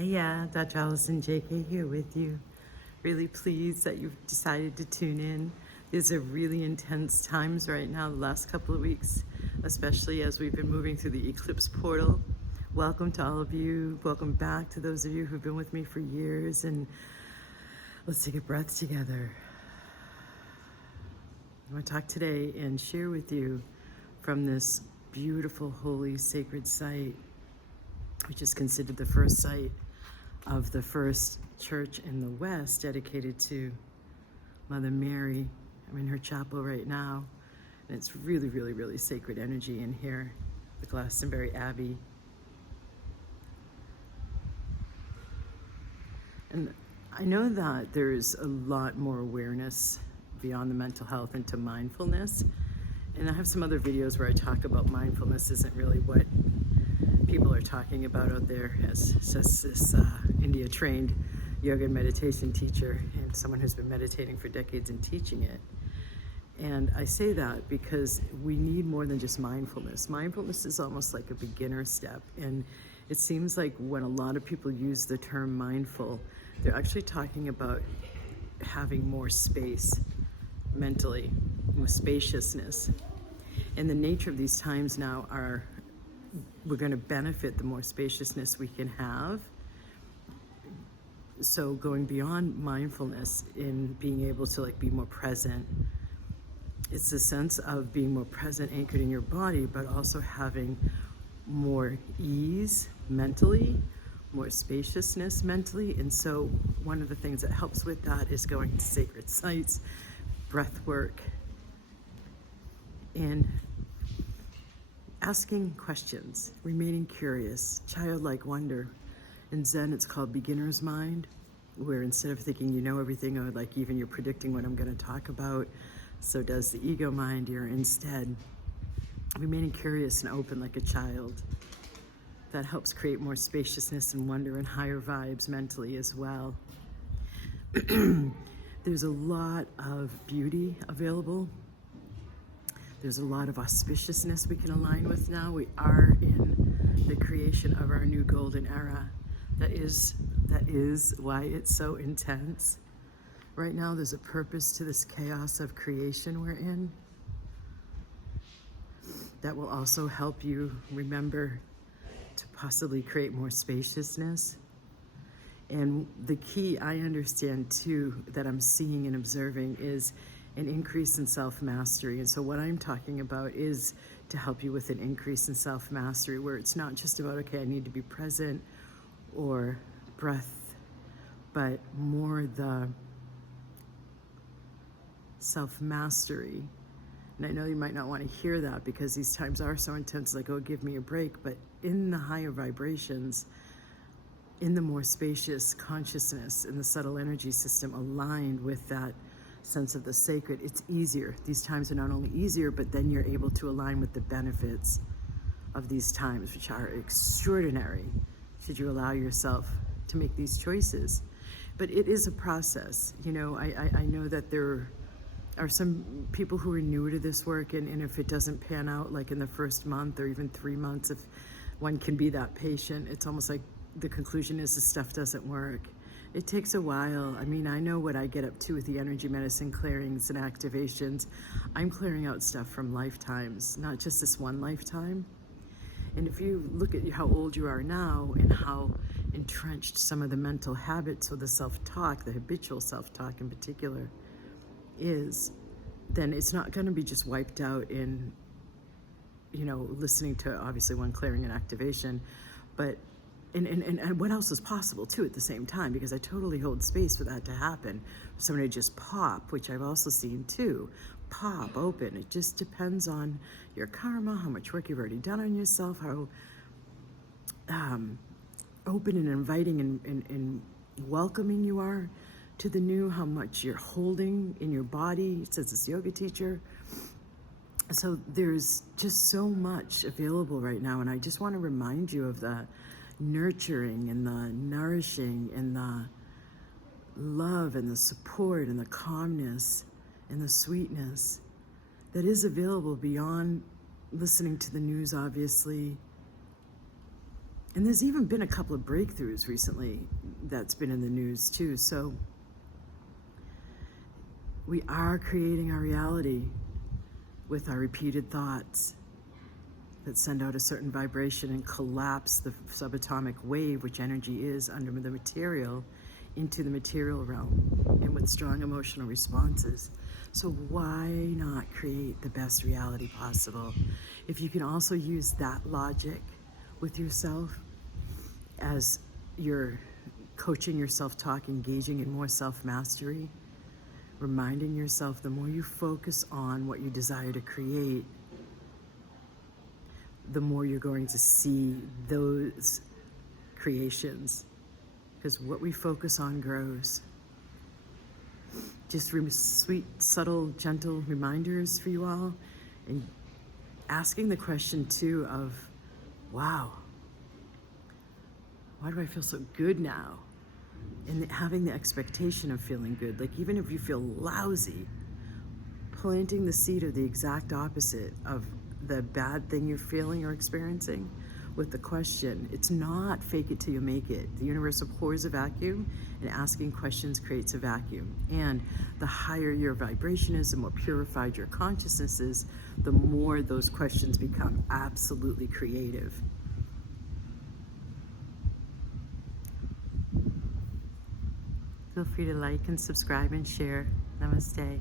Hey, yeah, Dr. Alison JK here with you. Really pleased that you've decided to tune in. These are really intense times right now, the last couple of weeks, especially as we've been moving through the Eclipse portal. Welcome to all of you. Welcome back to those of you who've been with me for years. And let's take a breath together. I want to talk today and share with you from this beautiful, holy, sacred site, which is considered the first site of the first church in the West dedicated to Mother Mary. I'm in her chapel right now, and it's really, really, really sacred energy in here, the Glastonbury Abbey. And I know that there's a lot more awareness beyond the mental health into mindfulness. And I have some other videos where I talk about mindfulness isn't really what people are talking about out there, as says this India-trained yoga and meditation teacher and someone who's been meditating for decades and teaching it. And I say that because we need more than just mindfulness. Mindfulness is almost like a beginner step. And it seems like when a lot of people use the term mindful, they're actually talking about having more space mentally, more spaciousness. And the nature of these times now are, we're going to benefit the more spaciousness we can have. So going beyond mindfulness in being able to be more present, it's a sense of being more present, anchored in your body, but also having more ease mentally, more spaciousness mentally. And so one of the things that helps with that is going to sacred sites, breath work, and asking questions, remaining curious, childlike wonder. In Zen, it's called beginner's mind, where instead of thinking you know everything, or even you're predicting what I'm going to talk about, so does the ego mind. You're instead remaining curious and open like a child. That helps create more spaciousness and wonder and higher vibes mentally as well. There's a lot of beauty available. There's a lot of auspiciousness we can align with now. We are in the creation of our new golden era. That is why it's so intense. Right now, there's a purpose to this chaos of creation we're in that will also help you remember to possibly create more spaciousness. And the key I understand too, that I'm seeing and observing, is an increase in self-mastery. And so what I'm talking about is to help you with an increase in self-mastery, where it's not just about, okay, I need to be present or breath, but more the self-mastery. And I know you might not want to hear that because these times are so intense, like, oh, give me a break. But in the higher vibrations, in the more spacious consciousness, in the subtle energy system aligned with that sense of the sacred, it's easier. These times are not only easier, but then you're able to align with the benefits of these times, which are extraordinary, should you allow yourself to make these choices. But it is a process. You know, I know that there are some people who are newer to this work, and if it doesn't pan out like in the first month or even 3 months, if one can be that patient, it's almost like the conclusion is the stuff doesn't work. It takes a while. I mean, I know what I get up to with the energy medicine clearings and activations. I'm clearing out stuff from lifetimes, not just this one lifetime. And if you look at how old you are now and how entrenched some of the mental habits or the self-talk, the habitual self-talk in particular, is, then it's not going to be just wiped out in, listening to obviously one clearing and activation, but and what else is possible too at the same time, because I totally hold space for that to happen. For somebody to just pop, which I've also seen too, pop open. It just depends on your karma, how much work you've already done on yourself, how open and inviting and welcoming you are to the new, how much you're holding in your body, says this yoga teacher. So there's just so much available right now, and I just want to remind you of the nurturing and the nourishing and the love and the support and the calmness and the sweetness that is available beyond listening to the news, obviously, And there's even been a couple of breakthroughs recently that's been in the news too. So we are creating our reality with our repeated thoughts that send out a certain vibration and collapse the subatomic wave, which energy is under the material, into the material realm, and with strong emotional responses. So why not create the best reality possible? If you can also use that logic with yourself as you're coaching your self-talk, engaging in more self-mastery, reminding yourself the more you focus on what you desire to create, the more you're going to see those creations, because what we focus on grows. Just sweet, subtle, gentle reminders for you all, and asking the question too of, wow, why do I feel so good now? And having the expectation of feeling good. Like, even if you feel lousy, planting the seed of the exact opposite of the bad thing you're feeling or experiencing with the question. It's not fake it till you make it. The universe abhors a vacuum, and asking questions creates a vacuum. And the higher your vibration is, the more purified your consciousness is, the more those questions become absolutely creative. Feel free to like and subscribe and share. Namaste.